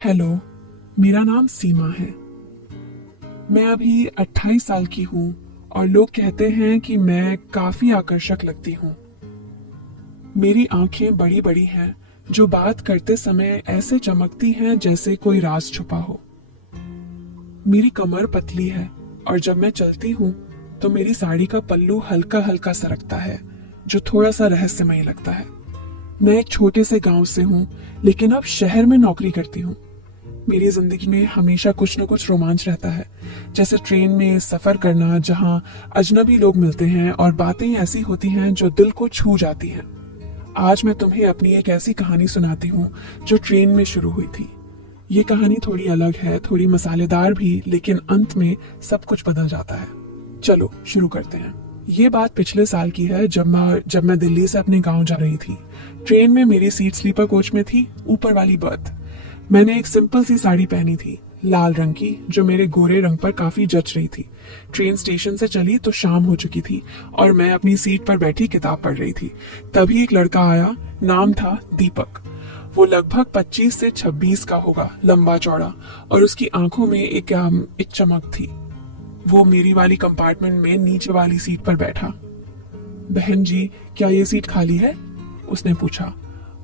Hello, मेरा नाम सीमा है। मैं अभी 28 साल की हूँ और लोग कहते हैं कि मैं काफी आकर्षक लगती हूँ। मेरी आंखें बड़ी बड़ी हैं जो बात करते समय ऐसे चमकती हैं जैसे कोई राज छुपा हो। मेरी कमर पतली है और जब मैं चलती हूँ तो मेरी साड़ी का पल्लू हल्का हल्का सरकता है जो थोड़ा सा रहस्यमय लगता है। मैं एक छोटे से गांव से हूँ लेकिन अब शहर में नौकरी करती हूँ। मेरी जिंदगी में हमेशा कुछ न कुछ रोमांच रहता है, जैसे ट्रेन में सफर करना जहां अजनबी लोग मिलते हैं और बातें ऐसी होती हैं जो दिल को छू जाती हैं। आज मैं तुम्हें अपनी एक ऐसी कहानी सुनाती हूँ जो ट्रेन में शुरू हुई थी। ये कहानी थोड़ी अलग है, थोड़ी मसालेदार भी, लेकिन अंत में सब कुछ बदल जाता है। चलो शुरू करते हैं। ये बात पिछले साल की है जब मैं दिल्ली से अपने गांव जा रही थी। ट्रेन में मेरी सीट स्लीपर कोच में थी, ऊपर वाली बर्थ। मैंने एक सिंपल सी साड़ी पहनी थी, लाल रंग की, जो मेरे गोरे रंग पर काफी जच रही थी। ट्रेन स्टेशन से चली तो शाम हो चुकी थी और मैं अपनी सीट पर बैठी किताब पढ़ रही थी। तभी एक लड़का आया। नाम था दीपक। वो लगभग 25 से 26 का होगा, लंबा चौड़ा, और उसकी आंखों में एक चमक थी। वो मेरी वाली कंपार्टमेंट में नीचे वाली सीट पर बैठा। बहन जी, क्या ये सीट खाली है? उसने पूछा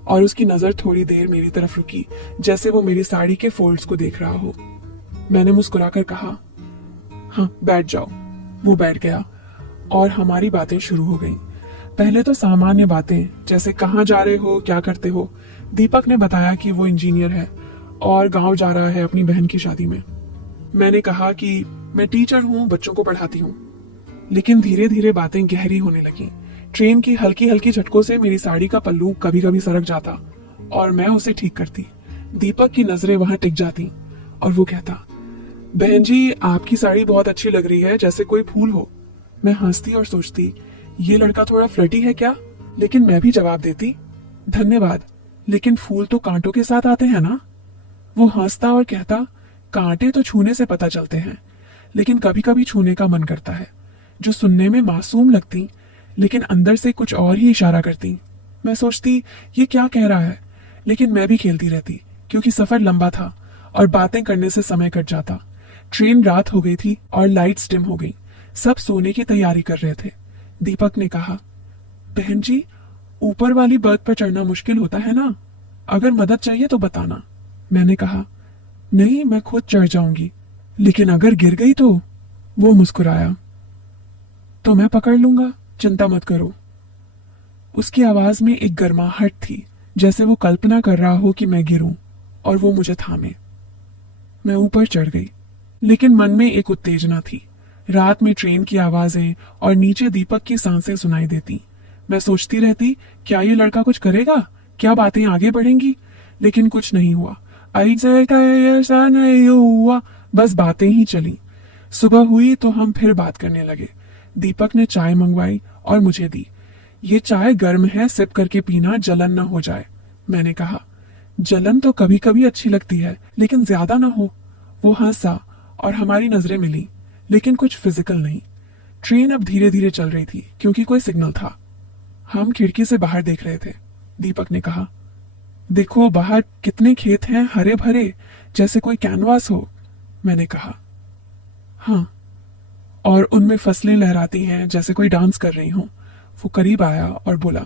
और उसकी नजर थोड़ी देर मेरी तरफ रुकी, जैसे वो मेरी साड़ी के फोल्ड्स को देख रहा हो। मैंने मुस्कुराकर कहा, हाँ बैठ जाओ। वो बैठ गया और हमारी बातें शुरू हो गईं। पहले तो सामान्य बातें, जैसे कहाँ जा रहे हो, क्या करते हो। दीपक ने बताया कि वो इंजीनियर है और गांव जा रहा है अपनी बहन की शादी में। मैंने कहा कि मैं टीचर हूँ, बच्चों को पढ़ाती हूँ। लेकिन धीरे धीरे बातें गहरी होने लगी। ट्रेन की हल्की हल्की झटकों से मेरी साड़ी का पल्लू कभी कभी सरक जाता और मैं उसे ठीक करती। दीपक की नजरें वहां टिक जाती और वो कहता, बहन जी आपकी साड़ी बहुत अच्छी लग रही है, जैसे कोई फूल हो। मैं हंसती और सोचती, ये लड़का थोड़ा फ्लर्टी है क्या? लेकिन मैं भी जवाब देती, धन्यवाद, लेकिन फूल तो कांटों के साथ आते हैं ना। वो हंसता और कहता, कांटे तो छूने से पता चलते हैं, लेकिन कभी कभी छूने का मन करता है, जो सुनने में मासूम लगती लेकिन अंदर से कुछ और ही इशारा करती। मैं सोचती, ये क्या कह रहा है, लेकिन मैं भी खेलती रहती क्योंकि सफर लंबा था और बातें करने से समय कट जाता। ट्रेन रात हो गई थी और लाइट्स डिम हो गई। सब सोने की तैयारी कर रहे थे। दीपक ने कहा, बहन जी ऊपर वाली बर्थ पर चढ़ना मुश्किल होता है ना, अगर मदद चाहिए तो बताना। मैंने कहा, नहीं मैं खुद चढ़ जाऊंगी, लेकिन अगर गिर गई तो? वो मुस्कुराया, तो मैं पकड़ लूंगा, चिंता मत करो। उसकी आवाज में एक गर्माहट थी, जैसे वो कल्पना कर रहा हो कि मैं गिरूं और वो मुझे थामे। मैं ऊपर चढ़ गई, लेकिन मन में एक उत्तेजना थी। रात में ट्रेन की आवाजें और नीचे दीपक की सांसें सुनाई देती। मैं सोचती रहती, क्या ये लड़का कुछ करेगा, क्या बातें आगे बढ़ेंगी? लेकिन कुछ नहीं हुआ। ऐसा नहीं हुआ, बस बातें ही चली। सुबह हुई तो हम फिर बात करने लगे। दीपक ने चाय मंगवाई और मुझे दी। ये चाय गर्म है, सिप करके पीना, जलन न हो जाए। मैंने कहा, जलन तो कभी कभी अच्छी लगती है, लेकिन ज्यादा ना हो। वो हंसा और हमारी नजरें मिली, लेकिन कुछ फिजिकल नहीं। ट्रेन अब धीरे धीरे चल रही थी क्योंकि कोई सिग्नल था। हम खिड़की से बाहर देख रहे थे। दीपक ने कहा, देखो बाहर कितने खेत हैं, हरे भरे, जैसे कोई कैनवास हो। मैंने कहा, हाँ, और उनमें फसलें लहराती हैं जैसे कोई डांस कर रही हो। वो करीब आया और बोला,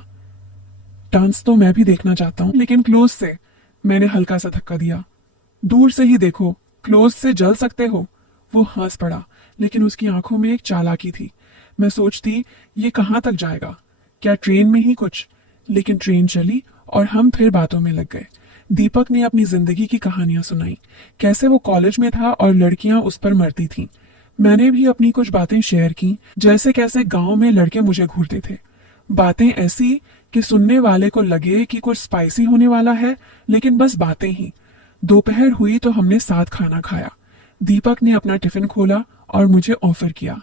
डांस तो मैं भी देखना चाहता हूँ, लेकिन क्लोज से। मैंने हल्का सा धक्का दिया, दूर से ही देखो, क्लोज से जल सकते हो। वो हंस पड़ा, लेकिन उसकी आंखों में एक चालाकी थी। मैं सोचती, ये कहाँ तक जाएगा, क्या ट्रेन में ही कुछ? लेकिन ट्रेन चली और हम फिर बातों में लग गए। दीपक ने अपनी जिंदगी की कहानियां सुनाई, कैसे वो कॉलेज में था और लड़कियां उस पर मरती थीं। मैंने भी अपनी कुछ बातें शेयर की, जैसे कैसे गांव में लड़के मुझे घूरते थे। बातें ऐसी कि सुनने वाले को लगे कि कुछ स्पाइसी होने वाला है, लेकिन बस बातें ही। दोपहर हुई तो हमने साथ खाना खाया। दीपक ने अपना टिफिन खोला और मुझे ऑफर किया,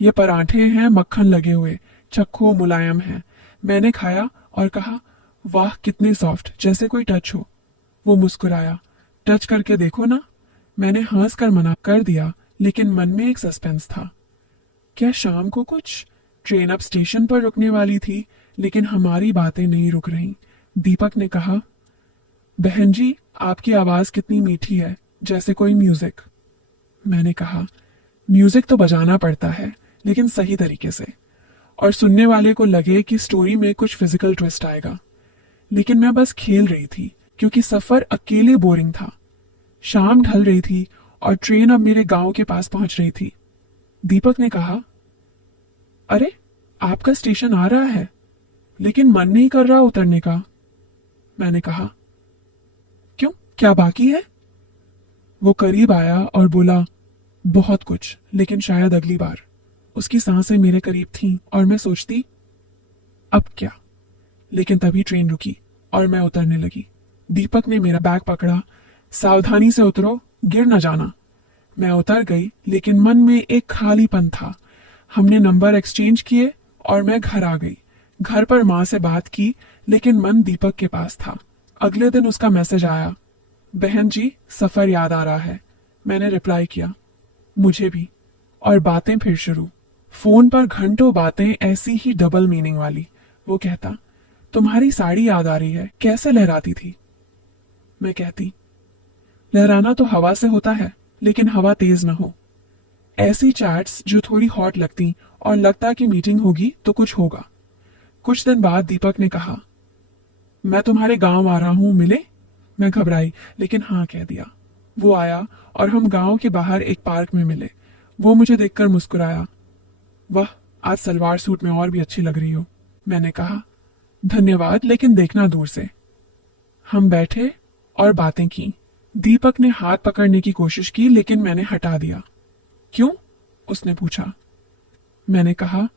ये पराठे हैं मक्खन लगे हुए, चक्खू मुलायम है। मैंने खाया और कहा, वाह कितने सॉफ्ट, जैसे कोई टच हो। वो मुस्कुराया, टच करके देखो ना। मैंने हंस कर मना कर दिया, लेकिन मन में एक सस्पेंस था। क्या शाम को कुछ? ट्रेन अब स्टेशन पर रुकने वाली थी, लेकिन हमारी बातें नहीं रुक रहीं। दीपक ने कहा, बहन जी, आपकी आवाज कितनी मीठी है, जैसे कोई म्यूजिक। मैंने कहा, म्यूजिक तो बजाना पड़ता है, लेकिन सही तरीके से, और सुनने वाले को लगे कि स्टोरी में कुछ फिजिकल ट्विस्ट आएगा। लेकिन मैं बस खेल रही थी, क्योंकि सफर अकेले बोरिंग था। शाम ढल रही थी और ट्रेन अब मेरे गांव के पास पहुंच रही थी। दीपक ने कहा, अरे, आपका स्टेशन आ रहा है, लेकिन मन नहीं कर रहा उतरने का। मैंने कहा, क्यों, क्या बाकी है? वो करीब आया और बोला, बहुत कुछ, लेकिन शायद अगली बार। उसकी सांसें मेरे करीब थीं और मैं सोचती, अब क्या? लेकिन तभी ट्रेन रुकी और मैं उतरने लगी। दीपक ने मेरा बैग पकड़ा, सावधानी से उतरो, गिर न जाना। मैं उतर गई, लेकिन मन में एक खालीपन था। हमने नंबर एक्सचेंज किए और मैं घर आ गई। घर पर माँ से बात की, लेकिन मन दीपक के पास था। अगले दिन उसका मैसेज आया, बहन जी, सफर याद आ रहा है। मैंने रिप्लाई किया, मुझे भी। और बातें फिर शुरू। फोन पर घंटों बातें, ऐसी ही डबल मीनिंग वाली। वो कहता, तुम्हारी साड़ी याद आ रही है, कैसे लहराती थी? मैं कहती, लहराना तो हवा से होता है, लेकिन हवा तेज ना हो। ऐसी चैट्स जो थोड़ी हॉट लगती और लगता कि मीटिंग होगी तो कुछ होगा। कुछ दिन बाद दीपक ने कहा, मैं तुम्हारे गांव आ रहा हूं, मिले? मैं घबराई, लेकिन हाँ कह दिया। वो आया और हम गांव के बाहर एक पार्क में मिले। वो मुझे देखकर मुस्कुराया, वाह, आज सलवार सूट में और भी अच्छी लग रही हो। मैंने कहा, धन्यवाद, लेकिन देखना दूर से। हम बैठे और बातें की। दीपक ने हाथ पकड़ने की कोशिश की, लेकिन मैंने हटा दिया। क्यों? उसने पूछा। मैंने कहा,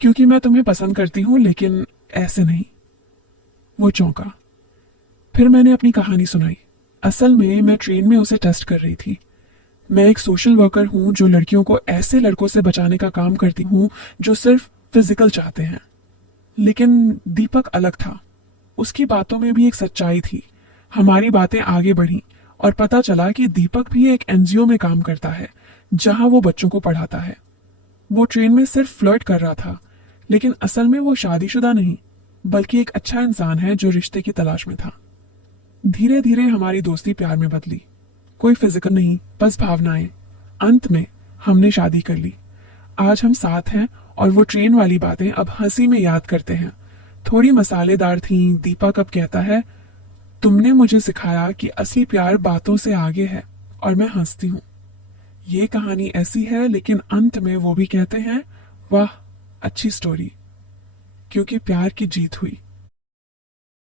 क्योंकि मैं तुम्हें पसंद करती हूं, लेकिन ऐसे नहीं। वो चौंका। फिर मैंने अपनी कहानी सुनाई। असल में मैं ट्रेन में उसे टेस्ट कर रही थी। मैं एक सोशल वर्कर हूं जो लड़कियों को ऐसे लड़कों से बचाने का काम करती हूं जो सिर्फ फिजिकल चाहते हैं। लेकिन दीपक अलग था। उसकी बातों में भी एक सच्चाई थी। हमारी बातें आगे बढ़ी और पता चला कि दीपक भी एक एनजीओ में काम करता है, जहां वो बच्चों को पढ़ाता है। वो ट्रेन में सिर्फ फ्लर्ट कर रहा था, लेकिन असल में वो शादीशुदा नहीं, बल्कि एक अच्छा इंसान है जो रिश्ते की तलाश में था। धीरे धीरे हमारी दोस्ती प्यार में बदली। कोई फिजिकल नहीं, बस भावनाएं। अंत में हमने शादी कर ली। आज हम साथ हैं और वो ट्रेन वाली बातें अब हंसी में याद करते हैं। थोड़ी मसालेदार थीं। दीपक अब कहता है, तुमने मुझे सिखाया कि असली प्यार बातों से आगे है, और मैं हंसती हूँ। ये कहानी ऐसी है, लेकिन अंत में वो भी कहते हैं, वाह, अच्छी स्टोरी, क्योंकि प्यार की जीत हुई।